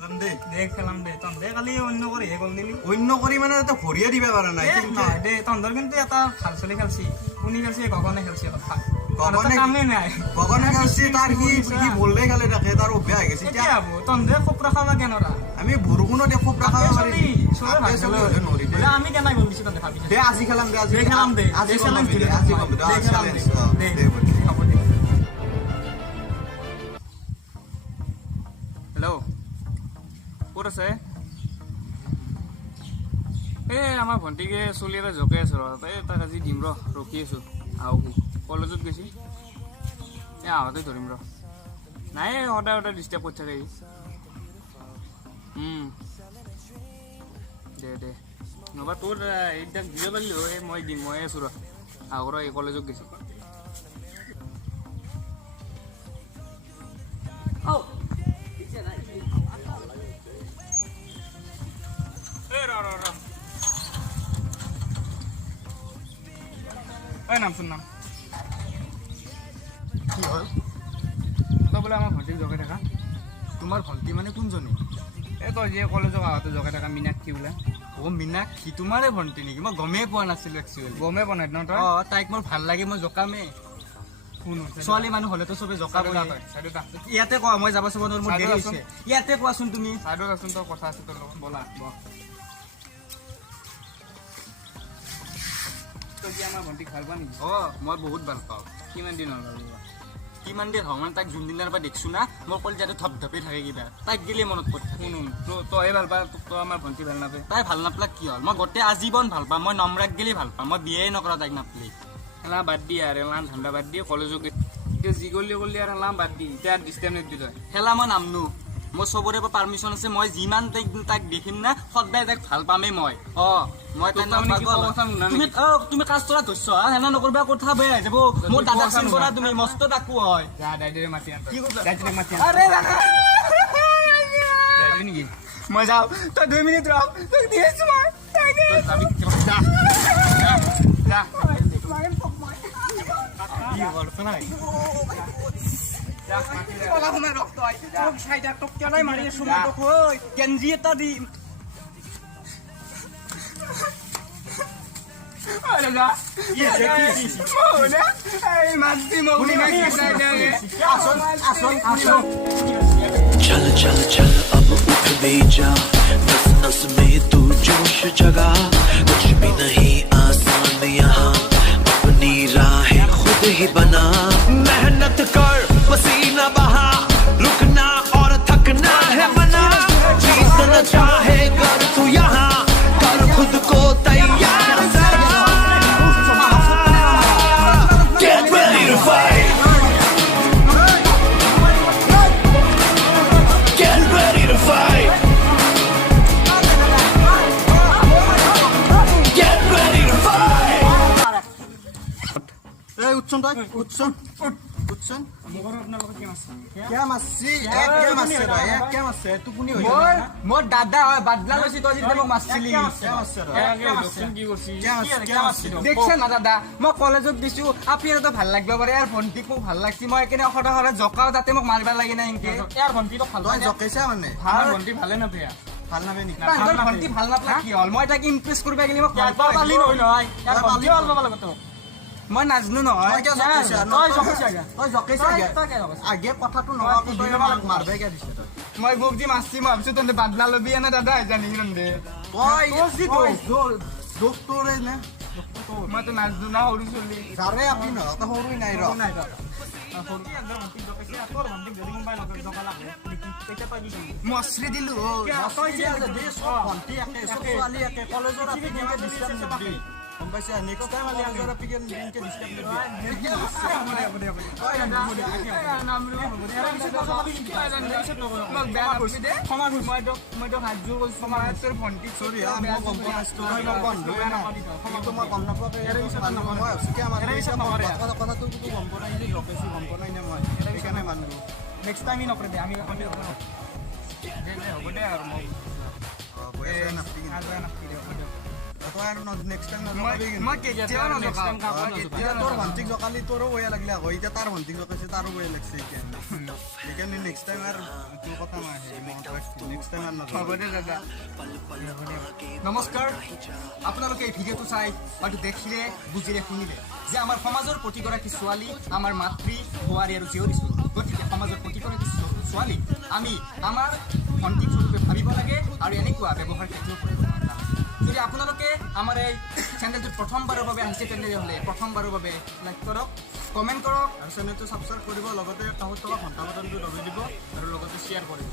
খেলাম দে খেলাম দে তন্দে কালি অন্য করে হে গল দিলি অন্য করি মানে তো ভরিয়ে দিবে পারা নাই নয় দে তন্দর কিন্তু এটা খাল চলি খেলছি উনি খেলছি গগনে খেলছি কথা গগনে কামে নাই গগনে খেলছি তার কি বললে খেলে থাকে তার অভ্যাস হয়ে গেছে এতিয়া আবো তন্দে খোপরা খাওয়া কেন রা আমি বৰষুণত দে খুব ৰাখা পাৰি আমি কেনে গল দিছি তন্দে ভাবি দে আজি খেলাম দে আজি খেলাম দে আজি খেলাম দে আজি খেলাম দে হ'ব দে হেল্ল' ক'ত আছে আমাৰ ভণ্টিকে চলি এটা জকে আছো তাক আজি দিম ৰখি আছো আহক কলেজত গৈছি আহোঁতে ধৰিম নাই সদায় সদায় ডিষ্টাৰ্ব কৰি থাকে দে নহবা তোৰ এইবিলাক দিব পাৰিলি হয় মই দিম মই আছো আহক এই কলেজত গৈছি নামচোন নাম কি হ'ল তই বোলে আমাৰ ভণ্টিক জগাই থাকা তোমাৰ ভণ্টি মানে কোনজনী তই যে কলেজত আহোঁতে জগাই থাকা মীনাক্ষী বোলে মীনাক্ষী তোমাৰে ভণ্টি নেকি মই গমেই পোৱা নাছিলো একচুৱেলি গমেই পোৱা নাই ন তই তাইক মোৰ ভাল লাগে মই জকামেই কোন ছোৱালী মানুহ হলেতো চবে জকাব ইয়াতে কোৱা মই যাব চাব নোৱাৰো মোৰ দেৰি হৈছে ইয়াতে কোৱাচোন তুমি চাইডত আছোন তোৰ কথা আছে তোৰ লগত ব'লা তই কি আমাৰ ভণ্টিক ভাল পোৱা নেকি মই বহুত ভাল পাওঁ কিমান দিন হ'ল কিমান দিন হ'ল মানে তাইক যোনদিনাৰ পৰা দেখিছো না মোৰ কলিজাটো ধপধপি থাকে কিবা তাইক গেলে মনত পৰি তই ভাল পা তই আমাৰ ভণ্টি ভাল নাপায় তাই ভাল নাপালে কি হ'ল মই গোটেই আজীৱন ভাল পাওঁ মই নম্ৰাক গেলি ভাল পাওঁ মই বিয়াই নকৰা তাইক নাপালি এলা বাদ দি আৰু এলা ঠাণ্ডা বাদ দি কলেজত এতিয়া যি গলি আৰু এলা বাদ দি এতিয়া ডিষ্টাৰ্ব নিদি তই খেলা মই নামনো মোৰ চবৰে পৰা পাৰ্মিশ্যন আছে মই যিমান তাইক দেখিম না সদায় তাইক ভাল পামেই মই মই তুমি কাজ তৰা ধৰিছ হেনা নকৰিবা কথা বেয়া হৈ যাব মোৰ দাদাক চিন কৰা তুমি মস্ত ডাকু হয় নেকি মই যাওঁ তই 2 মিনিট ৰহ তোক দি আছো মই কেঞ্জি এটা দিম चल चल चल अब उठ भी जा नस नस में तू जोश जगा कुछ भी नहीं आसान यहाँ अपनी राहें खुद ही बना मेहनत कर पसीना बहा रुकना और थकना है मना जीतना चाहे कर तू यहाँ कर खुद को तैयार जरा Get ready to fight Get ready to fight Get ready to fight উঠচোন তই উঠচোন মোৰ দাদা হয় বাদলা লৈছি তই যেতিয়া মোক মাৰছিলি দেখছে না দাদা মই কলেজত দিছো আপোনাৰ ভাল লাগিব পাৰে ইয়াৰ ভণ্টিক মোক ভাল লাগছি মই একেনে সদায় সদায় জকাও তাতে মোক মাৰিব লাগে না এনেকে ইয়াৰ ভণ্টিটো ভাল তই জকাইছা মানে ভাল ভণ্টি ভালে নাপায় ভাল নাপায় নেকি ভণ্টি ভাল নাপায় কি হ'ল মই তাক ইমপ্ৰেছ কৰিব গেলি মোক পালি নহয় ইয়াৰ ভণ্টিও ভাল পাব লাগে তোক মই নাজনো নহয় আগে কথাটো মাৰবে কে দিছে মই মোক দি মাছছি মই ভাবিছো তহঁতে বাদলা লবি এনে দাদা জানি দে মইতো নাজনো না সৰু চলি যাৰে আপুনি নহয় তই সৰু নাই ৰ মছৰি দিলো ভণ্টি একে ছোৱালী একে কলেজত গম পাইছা নেক্সট টাইম আলি আজৰা পিকেন লিংকে ডিসকাউন্ট দিবি নেক্সট টাইম নকৰিবি আমি হ'ব দে আৰু মই তই আৰু নেক্সট টাইম মই কেতিয়াও নজগাওঁ। এতিয়া তোৰ ভণ্টিক জকালি তোৰো বেয়া লাগিলে আকৌ এতিয়া তাৰ ভণ্টিক জকাইছে তাৰো বেয়া লাগছে এতিয়া সেইকাৰণে নেক্সট টাইম আৰু তোৰ কথা নাই নেক্সট টাইম আৰু হ'ব দে দাদা। নমস্কাৰ, আপোনালোকে এই ভিডিঅ'টো চাই হয়তো দেখিলে বুজিলে শুনিলে যে আমাৰ সমাজৰ প্ৰতিগৰাকী ছোৱালী আমাৰ মাতৃ বোৱাৰী আৰু জীয়ৰী ছোৱালী। গতিকে সমাজৰ প্ৰতিগৰাকী ছোৱালী আমি আমাৰ ভণ্টিক স্বৰূপে ভাবিব লাগে আৰু এনেকুৱা ব্যৱহাৰ কেতিয়াও কৰিব নালাগে। যদি আপোনালোকে আমাৰ এই চেনেলটোত প্ৰথমবাৰৰ বাবে আহিছে তেনেহ'লে প্ৰথমবাৰৰ বাবে লাইক কৰক, কমেণ্ট কৰক আৰু চেনেলটো ছাবস্ক্ৰাইব কৰিব লগতে কাষত থকা ঘণ্টা বটনটো দবাই দিব আৰু লগতে শ্বেয়াৰ কৰিব।